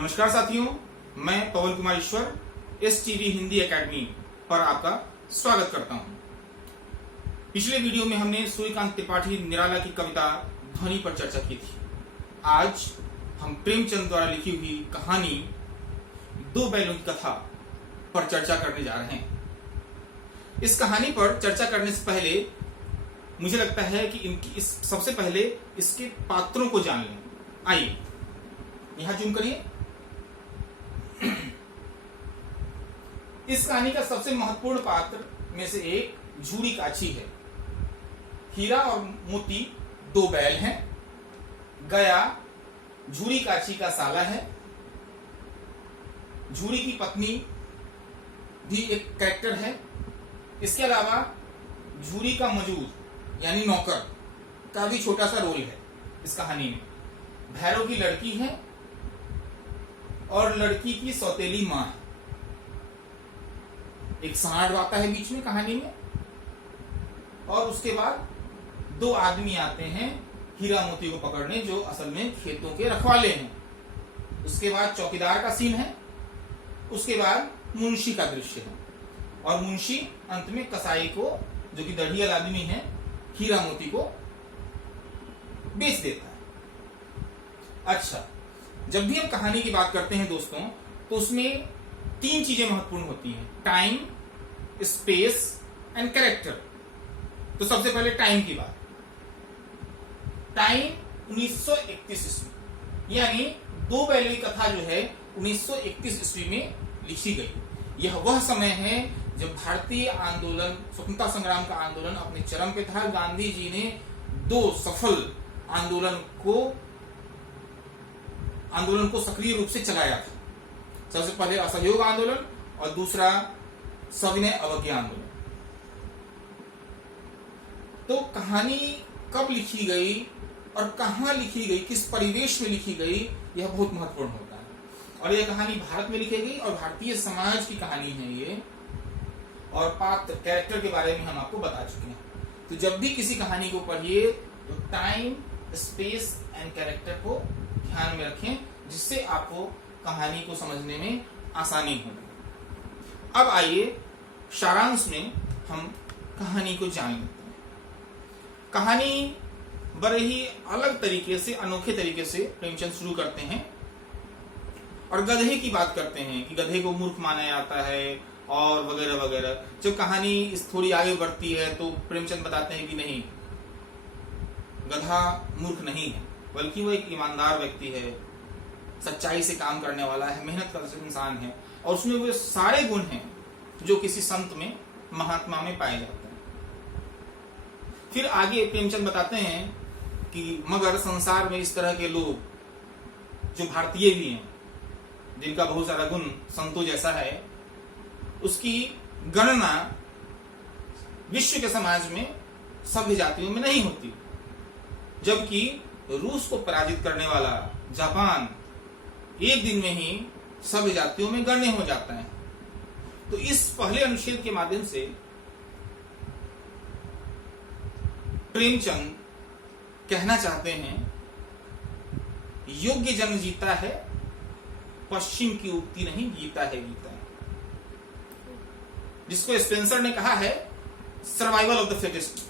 नमस्कार साथियों, मैं पवन कुमार ईश्वर एस टीवी हिंदी एकेडमी पर आपका स्वागत करता हूं। पिछले वीडियो में हमने सूर्यकांत त्रिपाठी निराला की कविता ध्वनि पर चर्चा की थी। आज हम प्रेमचंद द्वारा लिखी हुई कहानी दो बैलों की कथा पर चर्चा करने जा रहे हैं। इस कहानी पर चर्चा करने से पहले मुझे लगता है कि सबसे पहले इसके पात्रों को जान लें। आइए यहां जूम करिए। इस कहानी का सबसे महत्वपूर्ण पात्र में से एक झूरी काछी है। हीरा और मोती दो बैल हैं। गया झूरी काछी का साला है। झूरी की पत्नी भी एक कैरेक्टर है। इसके अलावा झूरी का मजूर यानी नौकर का भी छोटा सा रोल है इस कहानी में। भैरव की लड़की है और लड़की की सौतेली मां है। एक सांड आता है बीच में कहानी में, और उसके बाद दो आदमी आते हैं हीरा मोती को पकड़ने, जो असल में खेतों के रखवाले हैं। उसके बाद चौकीदार का सीन है। उसके बाद मुंशी का दृश्य है, और मुंशी अंत में कसाई को, जो कि दढ़ियल आदमी है, हीरा मोती को बेच देता है। अच्छा, जब भी हम कहानी की बात करते हैं दोस्तों, तो उसमें तीन चीजें महत्वपूर्ण होती हैं: टाइम, स्पेस एंड कैरेक्टर। तो सबसे पहले टाइम की बात। टाइम 1931 ईस्वी, यानी दो बैलों की कथा जो है 1931 ईस्वी में लिखी गई। यह वह समय है जब भारतीय आंदोलन, स्वतंत्रता संग्राम का आंदोलन अपने चरम पे था। गांधी जी ने दो सफल आंदोलन को सक्रिय रूप से चलाया था। सबसे पहले असहयोग आंदोलन और दूसरा सविनय अवज्ञा आंदोलन। तो कहानी कब लिखी गई और कहां लिखी गई, किस परिवेश में लिखी गई, यह बहुत महत्वपूर्ण होता है। और यह कहानी भारत में लिखी गई और भारतीय समाज की कहानी है ये, और पात्र, कैरेक्टर के बारे में हम आपको बता चुके हैं। तो जब भी किसी कहानी को पढ़िए तो टाइम, स्पेस एंड कैरेक्टर को ध्यान में रखें, जिससे आपको कहानी को समझने में आसानी हो। अब आइए सारांश में हम कहानी को जान लेते हैं। कहानी बड़े ही अलग तरीके से, अनोखे तरीके से प्रेमचंद शुरू करते हैं और गधे की बात करते हैं कि गधे को मूर्ख माना जाता है और वगैरह वगैरह। जब कहानी इस थोड़ी आगे बढ़ती है तो प्रेमचंद बताते हैं कि नहीं, गधा मूर्ख नहीं है, बल्कि वो एक ईमानदार व्यक्ति है, सच्चाई से काम करने वाला है, मेहनत का इंसान है, और उसमें वो सारे गुण हैं जो किसी संत में, महात्मा में पाए जाते हैं। फिर आगे प्रेमचंद बताते हैं कि मगर संसार में इस तरह के लोग, जो भारतीय भी हैं, जिनका बहुत सारा गुण संतों जैसा है, उसकी गणना विश्व के समाज में सभ्य जातियों में नहीं होती। जबकि रूस को पराजित करने वाला जापान एक दिन में ही सभ्य जातियों में गण्य हो जाता है। तो इस पहले अनुच्छेद के माध्यम से प्रेमचंद कहना चाहते हैं, योग्य जन जीता है, पश्चिम की उक्ति नहीं, गीता है गीता, जिसको स्पेंसर ने कहा है सर्वाइवल ऑफ द फिटेस्ट।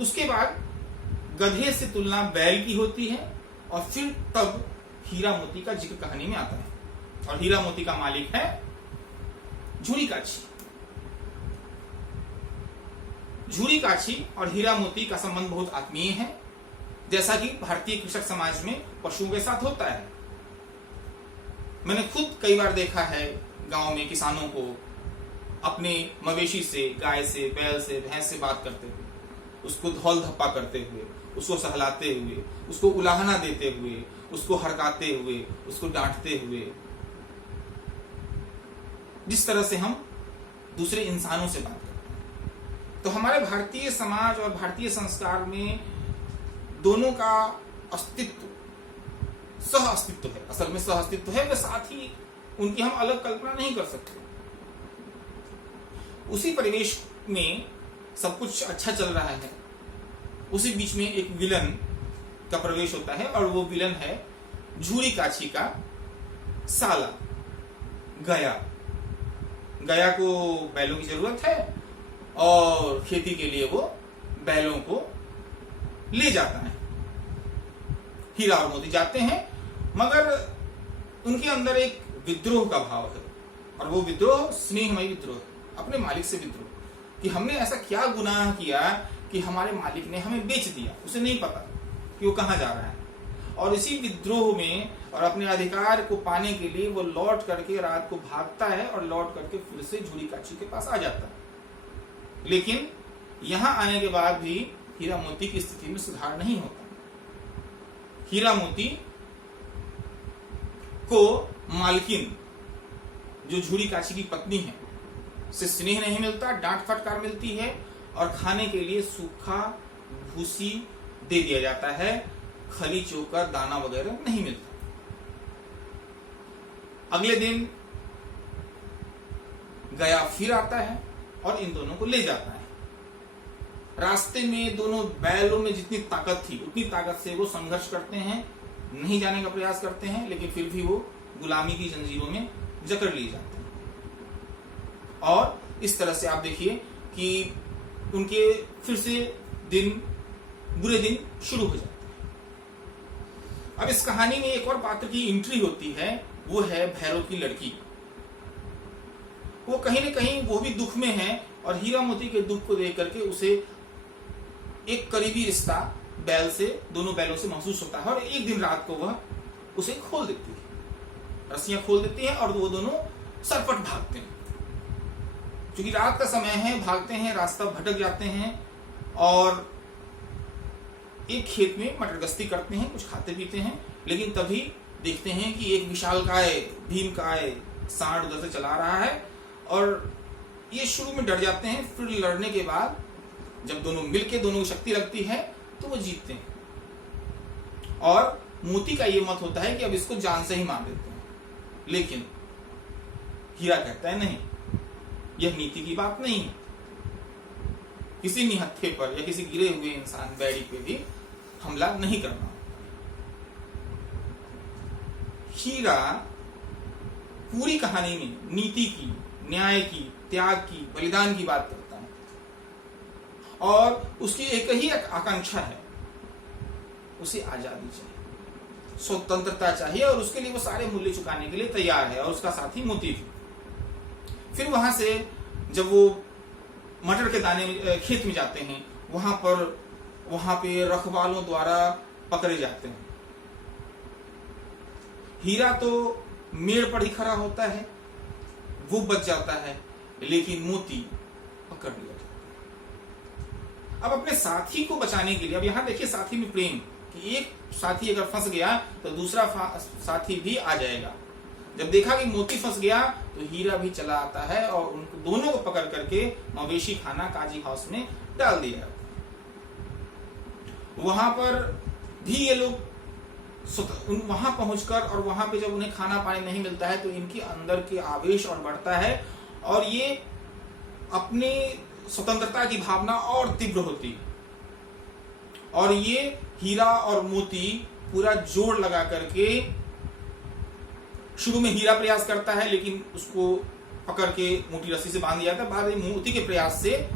उसके बाद गधे से तुलना बैल की होती है, और फिर तब हीरा मोती का जिक्र कहानी में आता है, और हीरा मोती का मालिक है झूरी काछी। झूरी काछी और हीरा मोती का संबंध बहुत आत्मीय है, जैसा कि भारतीय कृषक समाज में पशुओं के साथ होता है। मैंने खुद कई बार देखा है गांव में किसानों को अपने मवेशी से, गाय से, बैल से, भैंस से बात करते हुए, उसको धौल धप्पा करते हुए, उसको सहलाते हुए, उसको उलाहना देते हुए, उसको हड़काते हुए, उसको डांटते हुए, जिस तरह से हम दूसरे इंसानों से बात करते हैं। तो हमारे भारतीय समाज और भारतीय संस्कार में दोनों का अस्तित्व, सह अस्तित्व है। असल में सह अस्तित्व है, वे साथ ही, उनकी हम अलग कल्पना नहीं कर सकते। उसी परिवेश में सब कुछ अच्छा चल रहा है, उसी बीच में एक विलन का प्रवेश होता है और वो विलन है झूरी काछी का साला गया। गया को बैलों की जरूरत है और खेती के लिए वो बैलों को ले जाता है। हीरा और मोती जाते हैं, मगर उनके अंदर एक विद्रोह का भाव है, और वो विद्रोह स्नेहमयी विद्रोह है, अपने मालिक से विद्रोह, कि हमने ऐसा क्या गुनाह किया कि हमारे मालिक ने हमें बेच दिया। उसे नहीं पता कि वो कहाँ जा रहा है, और इसी विद्रोह में और अपने अधिकार को पाने के लिए वो लौट करके रात को भागता है और लौट करके फिर से झूरी काछी के पास आ जाता है। लेकिन यहां आने के बाद भी हीरा मोती की स्थिति में सुधार नहीं होता। हीरा मोती को मालकिन, जो झूरी काछी की पत्नी है, से स्नेह नहीं मिलता, डांट फटकार मिलती है, और खाने के लिए सूखा भूसी दे दिया जाता है, खली चोकर दाना वगैरह नहीं मिलता। अगले दिन गया फिर आता है और इन दोनों को ले जाता है। रास्ते में दोनों बैलों में जितनी ताकत थी उतनी ताकत से वो संघर्ष करते हैं, नहीं जाने का प्रयास करते हैं, लेकिन फिर भी वो गुलामी की जंजीरों में जकड़ लिए जाते हैं। और इस तरह से आप देखिए कि उनके फिर से बुरे दिन शुरू हो जाते हैं। अब इस कहानी में एक और पात्र की एंट्री होती है, वो है भैरव की लड़की। वो कहीं न कहीं वो भी दुख में है, और हीरा मोती के दुख को देख करके उसे एक करीबी रिश्ता दोनों बैलों से महसूस होता है, और एक दिन रात को वह उसे खोल देती है, रस्सियां खोल देती है, और वो दोनों सरपट भागते हैं। क्योंकि रात का समय है, भागते हैं, रास्ता भटक जाते हैं, और एक खेत में मटर गश्ती करते हैं, कुछ खाते पीते हैं। लेकिन तभी देखते हैं कि एक विशालकाय भीमकाय सांड उधर से चला रहा है, और ये शुरू में डर जाते हैं, फिर लड़ने के बाद जब दोनों मिलके दोनों की शक्ति लगती है तो वो जीतते हैं। और मोती का ये मत होता है कि अब इसको जान से ही मार देते हैं, लेकिन हीरा कहता है नहीं, यह नीति की बात नहीं है। किसी निहत्थे पर या किसी गिरे हुए इंसान बैरी पे भी हमला नहीं करना। हीरा पूरी कहानी में नीति की, न्याय की, त्याग की, बलिदान की बात करता है, और उसकी एक ही आकांक्षा है, उसे आजादी चाहिए, स्वतंत्रता चाहिए, और उसके लिए वो सारे मूल्य चुकाने के लिए तैयार है, और उसका साथी मोती भी। फिर वहां से जब वो मटर के दाने खेत में जाते हैं, वहां पे रखवालों द्वारा पकड़े जाते हैं। हीरा तो मेड़ पर ही खड़ा होता है, वो बच जाता है, लेकिन मोती पकड़ लिया जाता है। अब अपने साथी को बचाने के लिए, अब यहां देखिए साथी में प्रेम, कि एक साथी अगर फंस गया तो दूसरा साथी भी आ जाएगा। जब देखा कि मोती फंस गया तो हीरा भी चला आता है, और उनको दोनों को पकड़ करके मवेशी खाना काजी हाउस में डाल दिया जाता है। वहां पर भी ये लोग वहां पहुंचकर, और वहां पे जब उन्हें खाना पानी नहीं मिलता है तो इनके अंदर के आवेश और बढ़ता है, और ये अपनी स्वतंत्रता की भावना और तीव्र होती है। और ये हीरा और मोती पूरा जोर लगा करके, शुरू में हीरा प्रयास करता है, लेकिन उसको पकड़ के मोटी रस्सी से बांध दिया जाता है। बाद में मोती के प्रयास से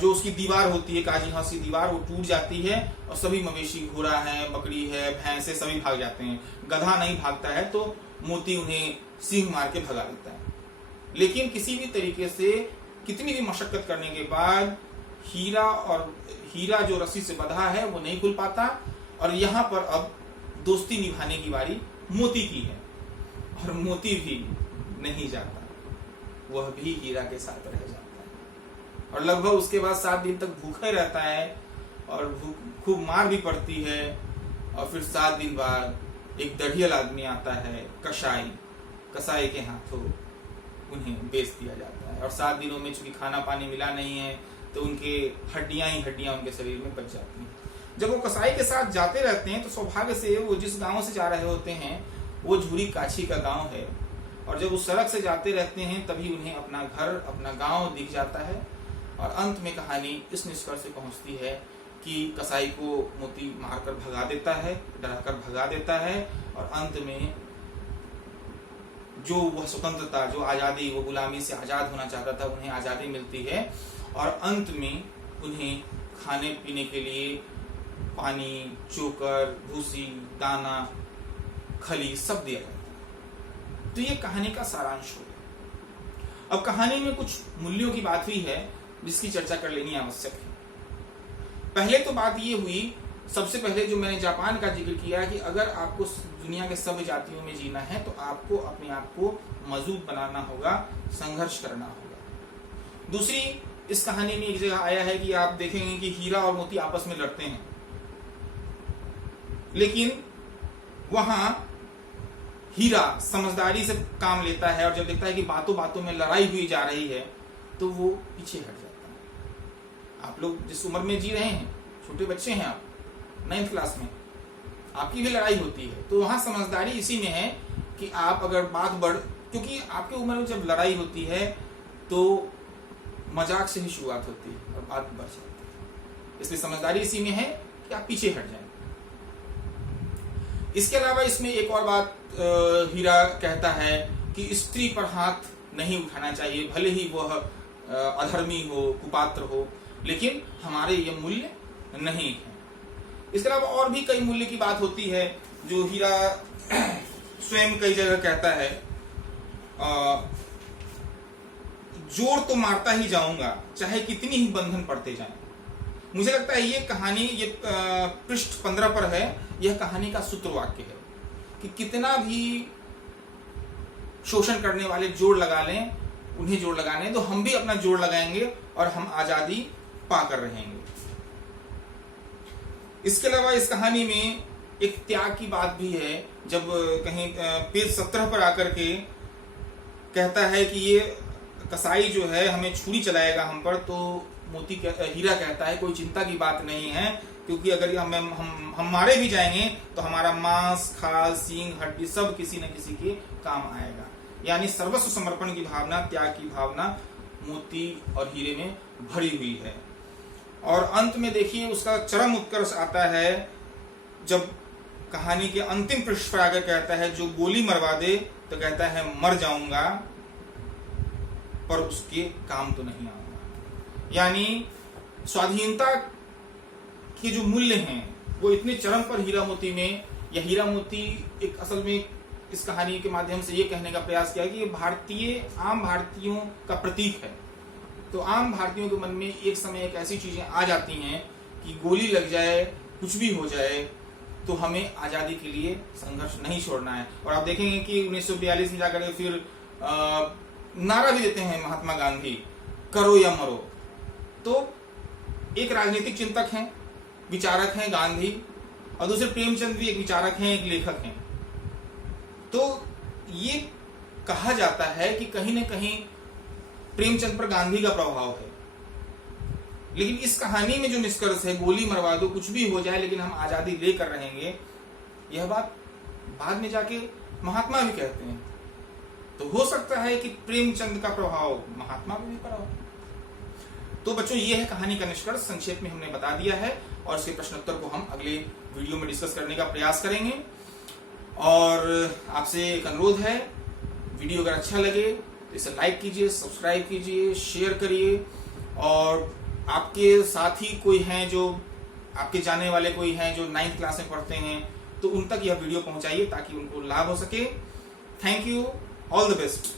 जो उसकी दीवार होती है, काजी हाउस की दीवार, वो टूट जाती है, और सभी मवेशी, घोड़ा है, बकरी है, भैंस है, सभी भाग जाते हैं। गधा नहीं भागता है तो मोती उन्हें सींग मार के भगा देता है। लेकिन किसी भी तरीके से, कितनी भी मशक्कत करने के बाद हीरा जो रस्सी से बंधा है वो नहीं खुल पाता, और यहाँ पर अब दोस्ती निभाने की बारी मोती की है, और मोती भी नहीं जाता, वह भी हीरा के साथ रह जाता है, और लगभग उसके बाद 7 दिन तक भूखा रहता है, और खूब मार भी पड़ती है। और फिर 7 दिन बाद एक दढ़ियल आदमी आता है, कसाई के हाथों उन्हें बेच दिया जाता है। और 7 दिनों में चूंकि खाना पानी मिला नहीं है तो उनके हड्डियां उनके शरीर में बच जाती हैं। जब वो कसाई के साथ जाते रहते हैं तो सौभाग्य से वो जिस गांव से जा रहे होते हैं वो झूरी काछी का गांव है, और जब उस सड़क से जाते रहते हैं तभी उन्हें अपना घर, अपना गांव दिख जाता है। और अंत में कहानी इस निष्कर्ष से पहुंचती है कि कसाई को मोती मारकर भगा देता है, डराकर भगा देता है, और अंत में जो वह स्वतंत्रता, जो आज़ादी, वो गुलामी से आज़ाद होना चाहता था, उन्हें आज़ादी मिलती है, और अंत में उन्हें खाने पीने के लिए पानी, चोकर, भूसी, दाना, खली सब दिया जाता है। तो ये कहानी का सारांश हो गया। अब कहानी में कुछ मूल्यों की बात हुई है जिसकी चर्चा कर लेनी आवश्यक है। पहले तो बात ये हुई, सबसे पहले जो मैंने जापान का जिक्र किया कि अगर आपको दुनिया के सभी जातियों में जीना है तो आपको अपने आप को मजबूत बनाना होगा, संघर्ष करना होगा। दूसरी, इस कहानी में एक जगह आया है कि आप देखेंगे कि हीरा और मोती आपस में लड़ते हैं, लेकिन वहां हीरा समझदारी से काम लेता है, और जब देखता है कि बातों बातों में लड़ाई हुई जा रही है तो वो पीछे हट जाता है। आप लोग जिस उम्र में जी रहे हैं, छोटे बच्चे हैं आप, 9th क्लास में, आपकी भी लड़ाई होती है, तो वहां समझदारी इसी में है कि आप अगर बात बढ़, क्योंकि आपके उम्र में जब लड़ाई होती है तो मजाक से ही शुरुआत होती है और बात बढ़ जाती है, इसलिए समझदारी इसी में है कि आप पीछे हट जाएं। इसके अलावा इसमें एक और बात हीरा कहता है कि स्त्री पर हाथ नहीं उठाना चाहिए, भले ही वह अधर्मी हो, कुपात्र हो, लेकिन हमारे ये मूल्य नहीं है। इसके अलावा और भी कई मूल्य की बात होती है जो हीरा स्वयं कई जगह कहता है, जोर तो मारता ही जाऊंगा चाहे कितनी ही बंधन पड़ते जाएं। मुझे लगता है ये कहानी, ये पृष्ठ 15 पर है, यह कहानी का सूत्र वाक्य है कि कितना भी शोषण करने वाले जोर लगा लें, उन्हें जोर लगाने तो हम भी अपना जोर लगाएंगे और हम आजादी पाकर रहेंगे। इसके अलावा इस कहानी में एक त्याग की बात भी है, जब कहीं पेज 17 पर आकर के कहता है कि ये कसाई जो है हमें छुरी चलाएगा हम पर, तो हीरा कहता है कोई चिंता की बात नहीं है, क्योंकि अगर हम मारे भी जाएंगे तो हमारा मांस, खाल, सींग, हड्डी सब किसी न किसी के काम आएगा। यानी सर्वस्व समर्पण की भावना, त्याग की भावना मोती और हीरे में भरी हुई है। और अंत में देखिए उसका चरम उत्कर्ष आता है जब कहानी के अंतिम पृष्ठ पर आकर कहता है जो गोली मरवा दे तो कहता है मर जाऊंगा पर उसके काम तो नहीं आऊंगा। यानी स्वाधीनता के जो मूल्य हैं वो इतने चरम पर हीरा मोती में, या हीरा मोती एक असल में इस कहानी के माध्यम से ये कहने का प्रयास किया कि ये आम भारतीयों का प्रतीक है। तो आम भारतीयों के मन में एक समय एक ऐसी चीजें आ जाती हैं कि गोली लग जाए, कुछ भी हो जाए, तो हमें आजादी के लिए संघर्ष नहीं छोड़ना है। और आप देखेंगे कि 1942 में जाकर फिर नारा भी देते हैं महात्मा गांधी, करो या मरो। तो एक राजनीतिक चिंतक हैं, विचारक हैं गांधी, और दूसरे प्रेमचंद भी एक विचारक हैं, एक लेखक हैं। तो ये कहा जाता है कि कहीं न कहीं प्रेमचंद पर गांधी का प्रभाव है, लेकिन इस कहानी में जो निष्कर्ष है, गोली मरवा दो, कुछ भी हो जाए, लेकिन हम आजादी लेकर रहेंगे, यह बात बाद में जाके महात्मा भी कहते हैं। तो हो सकता है कि प्रेमचंद का प्रभाव महात्मा पर भी पड़ा हो। तो बच्चों, ये है कहानी का निष्कर्ष, संक्षेप में हमने बता दिया है, और इसके प्रश्नोत्तर को हम अगले वीडियो में डिस्कस करने का प्रयास करेंगे। और आपसे एक अनुरोध है, वीडियो अगर अच्छा लगे तो इसे लाइक कीजिए, सब्सक्राइब कीजिए, शेयर करिए, और आपके साथी कोई हैं जो आपके जाने वाले कोई हैं जो 9th क्लास में पढ़ते हैं, तो उन तक यह वीडियो पहुंचाइए ताकि उनको लाभ हो सके। Thank you, all the best.